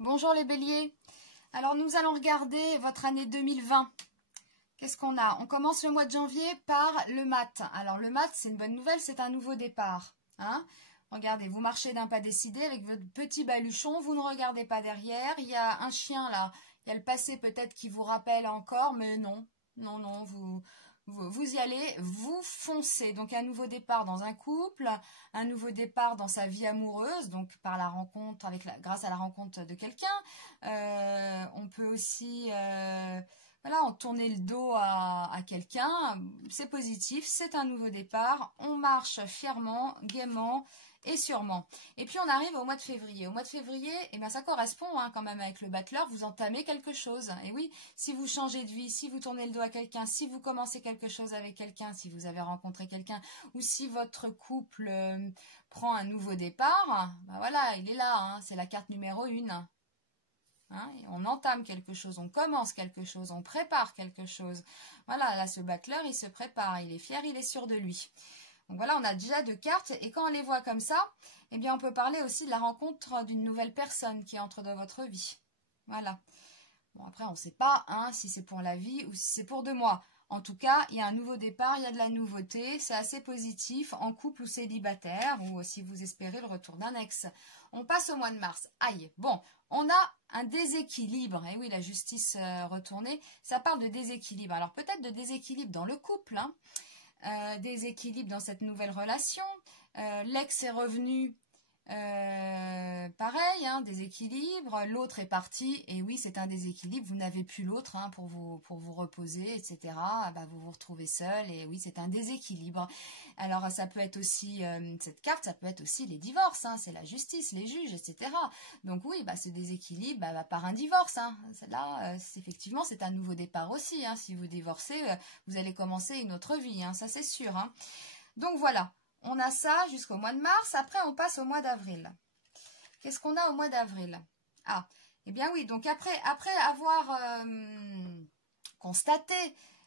Bonjour les béliers. Alors nous allons regarder votre année 2020. Qu'est-ce qu'on a? On commence le mois de janvier par le mat. Alors le mat, c'est une bonne nouvelle, c'est un nouveau départ. Hein? Regardez, vous marchez d'un pas décidé avec votre petit baluchon, vous ne regardez pas derrière. Il y a un chien là, il y a le passé peut-être qui vous rappelle encore, mais non, non, vous y allez, vous foncez. Donc un nouveau départ dans un couple, un nouveau départ dans sa vie amoureuse, donc par la rencontre, grâce à la rencontre de quelqu'un. On peut aussi voilà, en tourner le dos à quelqu'un. C'est positif, c'est un nouveau départ. On marche fièrement, gaiement et sûrement. Et puis on arrive au mois de février. Au mois de février, eh bien, ça correspond quand même avec le battleur, vous entamez quelque chose. Et oui, si vous changez de vie, si vous tournez le dos à quelqu'un, si vous commencez quelque chose avec quelqu'un, si vous avez rencontré quelqu'un, ou si votre couple prend un nouveau départ, ben voilà, il est là, c'est la carte numéro 1. Et on entame quelque chose, on commence quelque chose, on prépare quelque chose. Voilà, là ce battleur, il se prépare, il est fier, il est sûr de lui. Donc voilà, on a déjà 2 cartes et quand on les voit comme ça, eh bien on peut parler aussi de la rencontre d'une nouvelle personne qui entre dans votre vie. Voilà. Bon après, on ne sait pas si c'est pour la vie ou si c'est pour 2 mois. En tout cas, il y a un nouveau départ, il y a de la nouveauté, c'est assez positif en couple ou célibataire ou si vous espérez le retour d'un ex. On passe au mois de mars. Aïe, bon, on a un déséquilibre. Et oui, la justice retournée, ça parle de déséquilibre. Alors peut-être de déséquilibre dans le couple, déséquilibre dans cette nouvelle relation. L'ex est revenu, pareil, déséquilibre, l'autre est parti, et oui, c'est un déséquilibre, vous n'avez plus l'autre pour vous reposer, etc. Vous vous retrouvez seul, et oui, c'est un déséquilibre. Alors, ça peut être aussi, cette carte, ça peut être aussi les divorces, c'est la justice, les juges, etc. Donc oui, ce déséquilibre, par un divorce, là, effectivement, c'est un nouveau départ aussi, si vous divorcez, vous allez commencer une autre vie, ça c'est sûr. Donc voilà. On a ça jusqu'au mois de mars. Après, on passe au mois d'avril. Qu'est-ce qu'on a au mois d'avril? Eh bien oui, donc après avoir constaté,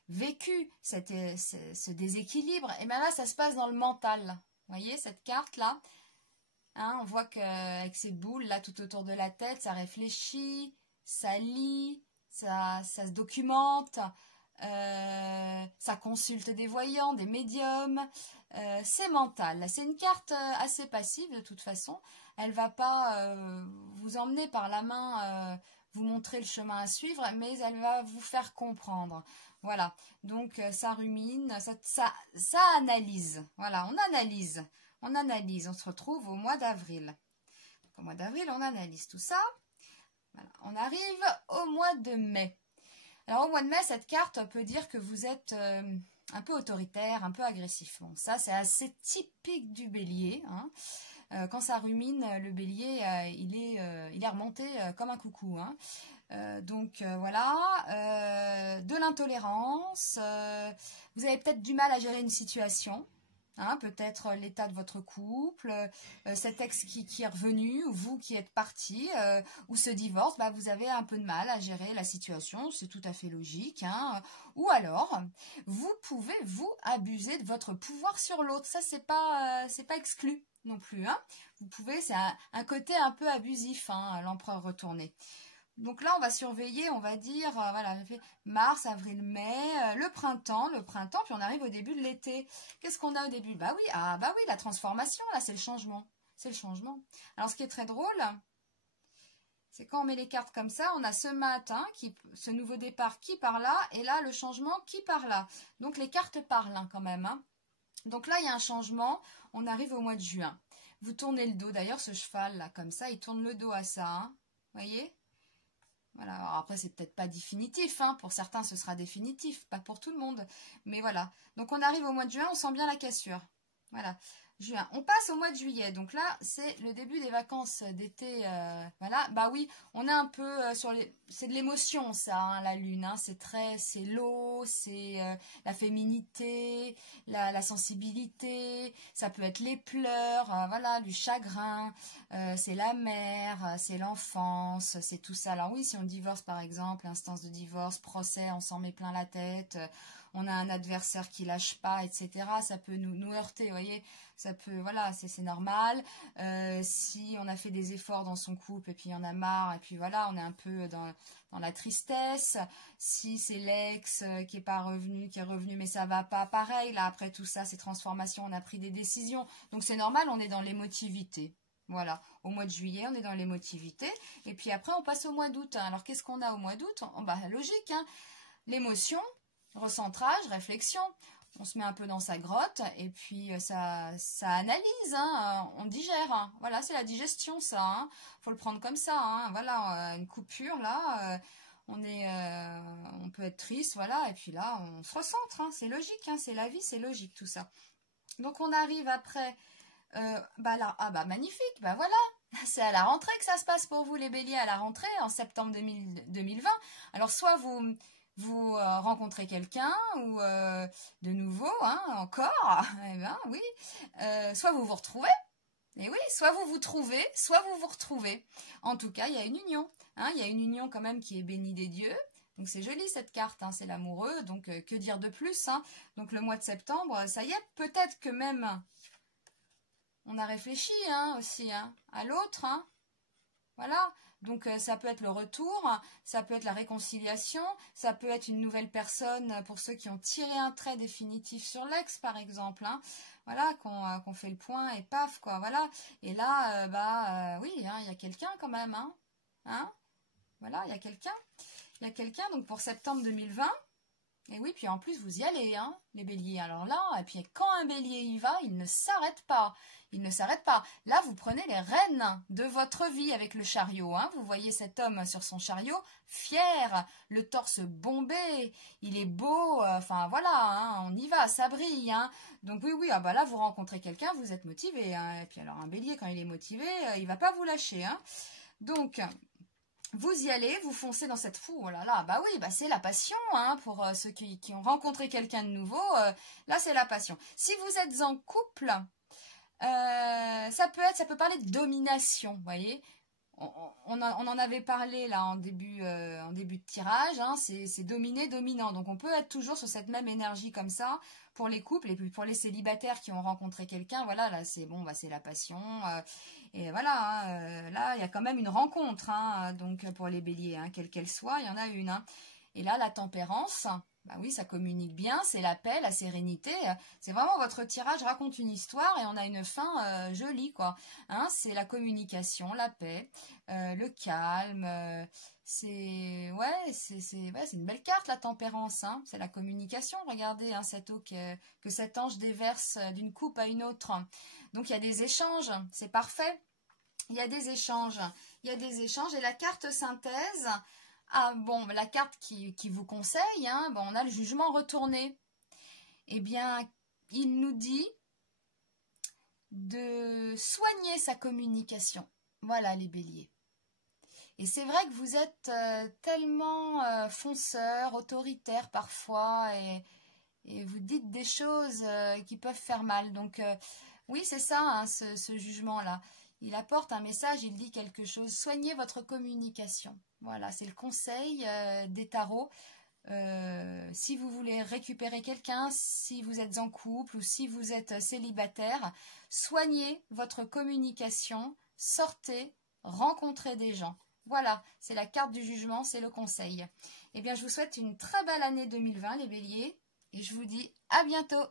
vécu ce déséquilibre, et bien là, ça se passe dans le mental. Vous voyez, cette carte-là, on voit qu'avec ces boules là tout autour de la tête, ça réfléchit, ça lit, ça se documente, ça consulte des voyants, des médiums. C'est mental. C'est une carte assez passive de toute façon. Elle ne va pas vous emmener par la main, vous montrer le chemin à suivre, mais elle va vous faire comprendre. Voilà. Donc ça rumine, ça analyse. Voilà, on analyse. On analyse. On se retrouve au mois d'avril. Au mois d'avril, on analyse tout ça. Voilà. On arrive au mois de mai. Alors au mois de mai, cette carte peut dire que vous êtes un peu autoritaire, un peu agressif. Bon, ça c'est assez typique du bélier. Quand ça rumine, le bélier, il est remonté comme un coucou. Donc voilà, de l'intolérance. Vous avez peut-être du mal à gérer une situation. Peut-être l'état de votre couple, cet ex qui est revenu, ou vous qui êtes parti, ou ce divorce, vous avez un peu de mal à gérer la situation, c'est tout à fait logique. Ou alors, vous pouvez vous abuser de votre pouvoir sur l'autre, ça c'est pas exclu non plus. Vous pouvez, c'est un côté un peu abusif, l'empereur retourné. Donc là, on va surveiller, on va dire, voilà, mars, avril, mai, le printemps, puis on arrive au début de l'été. Qu'est-ce qu'on a au début? Oui, la transformation, là, c'est le changement. C'est le changement. Alors, ce qui est très drôle, c'est quand on met les cartes comme ça, on a ce matin, ce nouveau départ qui part là, et là, le changement qui part là. Donc, les cartes parlent quand même. Donc là, il y a un changement, on arrive au mois de juin. Vous tournez le dos, d'ailleurs, ce cheval, là, comme ça, il tourne le dos à ça, vous voyez? Voilà, alors après c'est peut-être pas définitif, pour certains ce sera définitif, pas pour tout le monde, mais voilà. Donc on arrive au mois de juin, on sent bien la cassure. Voilà, juin. On passe au mois de juillet, donc là c'est le début des vacances d'été, voilà. Oui, on a un peu c'est de l'émotion ça, la lune, c'est l'eau, c'est la féminité, la sensibilité, ça peut être les pleurs, voilà, du chagrin, c'est la mère, c'est l'enfance, c'est tout ça. Alors oui, si on divorce par exemple, instance de divorce, procès, on s'en met plein la tête, on a un adversaire qui lâche pas, etc. Ça peut nous heurter, vous voyez. Ça peut, voilà, c'est normal. Si on a fait des efforts dans son couple et puis il y en a marre, et puis voilà, on est un peu dans la tristesse. Si c'est l'ex qui est pas revenu, qui est revenu, mais ça va pas, pareil. Là, après tout ça, ces transformations, on a pris des décisions. Donc c'est normal, on est dans l'émotivité. Voilà, au mois de juillet, on est dans l'émotivité. Et puis après, on passe au mois d'août. Alors, qu'est-ce qu'on a au mois d'août? Bah, logique, hein. L'émotion, recentrage, réflexion. On se met un peu dans sa grotte et puis ça analyse, hein, on digère. Hein. Voilà, c'est la digestion, ça. Hein. Faut le prendre comme ça. Hein. Voilà, une coupure, là. On peut être triste, voilà. Et puis là, on se recentre. Hein. C'est logique, hein, c'est la vie, c'est logique, tout ça. Donc, on arrive après... bah là, ah bah magnifique, bah voilà, c'est à la rentrée que ça se passe pour vous les béliers, à la rentrée en septembre 2020. Alors soit vous rencontrez quelqu'un ou de nouveau, hein, encore, eh ben oui, soit vous vous retrouvez, et oui, soit vous vous trouvez, soit vous vous retrouvez. En tout cas, il y a une union, hein, il y a une union quand même qui est bénie des dieux. Donc c'est joli cette carte, hein, c'est l'amoureux, donc que dire de plus, hein. Donc le mois de septembre, ça y est, peut-être que même... On a réfléchi, hein, aussi, hein, à l'autre, hein. Voilà. Donc, ça peut être le retour, ça peut être la réconciliation, ça peut être une nouvelle personne pour ceux qui ont tiré un trait définitif sur l'ex, par exemple, hein. Voilà, qu'on fait le point et paf, quoi, voilà. Et là, oui, hein, il y a quelqu'un quand même, hein. Hein. Voilà, il y a quelqu'un. Il y a quelqu'un, donc pour septembre 2020. Et oui, puis en plus, vous y allez, hein, les béliers. Alors là, et puis quand un bélier y va, il ne s'arrête pas. Il ne s'arrête pas. Là, vous prenez les rênes de votre vie avec le chariot. Hein. Vous voyez cet homme sur son chariot, fier, le torse bombé. Il est beau, enfin voilà, hein, on y va, ça brille. Hein. Donc oui, ah bah là, vous rencontrez quelqu'un, vous êtes motivé. Hein. Et puis alors, un bélier, quand il est motivé, il va pas vous lâcher. Hein. Donc... Vous y allez, vous foncez dans cette foule. Oh là là, bah oui, bah c'est la passion, hein, pour ceux qui ont rencontré quelqu'un de nouveau. Là, c'est la passion. Si vous êtes en couple, ça peut parler de domination, vous voyez. On en avait parlé là en début de tirage, hein, c'est dominé, dominant. Donc on peut être toujours sur cette même énergie comme ça pour les couples et puis pour les célibataires qui ont rencontré quelqu'un. Voilà, là c'est bon, bah c'est la passion. Et voilà, hein, là il y a quand même une rencontre, hein, donc pour les béliers, hein, quelle qu'elle soit, il y en a une. Hein. Et là la tempérance. Bah oui, ça communique bien, c'est la paix, la sérénité. C'est vraiment votre tirage raconte une histoire et on a une fin jolie, quoi. Hein, c'est la communication, la paix, le calme. C'est une belle carte, la tempérance. Hein, c'est la communication. Regardez hein, cette eau que cet ange déverse d'une coupe à une autre. Donc il y a des échanges, c'est parfait. Il y a des échanges. Et la carte synthèse... Ah bon, la carte qui vous conseille, hein, bon, on a le jugement retourné. Eh bien, il nous dit de soigner sa communication. Voilà les béliers. Et c'est vrai que vous êtes tellement fonceur, autoritaire parfois, et vous dites des choses qui peuvent faire mal. Donc, oui, c'est ça, hein, ce jugement-là. Il apporte un message, il dit quelque chose. Soignez votre communication. Voilà, c'est le conseil des tarots. Si vous voulez récupérer quelqu'un, si vous êtes en couple ou si vous êtes célibataire, soignez votre communication, sortez, rencontrez des gens. Voilà, c'est la carte du jugement, c'est le conseil. Eh bien, je vous souhaite une très belle année 2020, les béliers, et je vous dis à bientôt.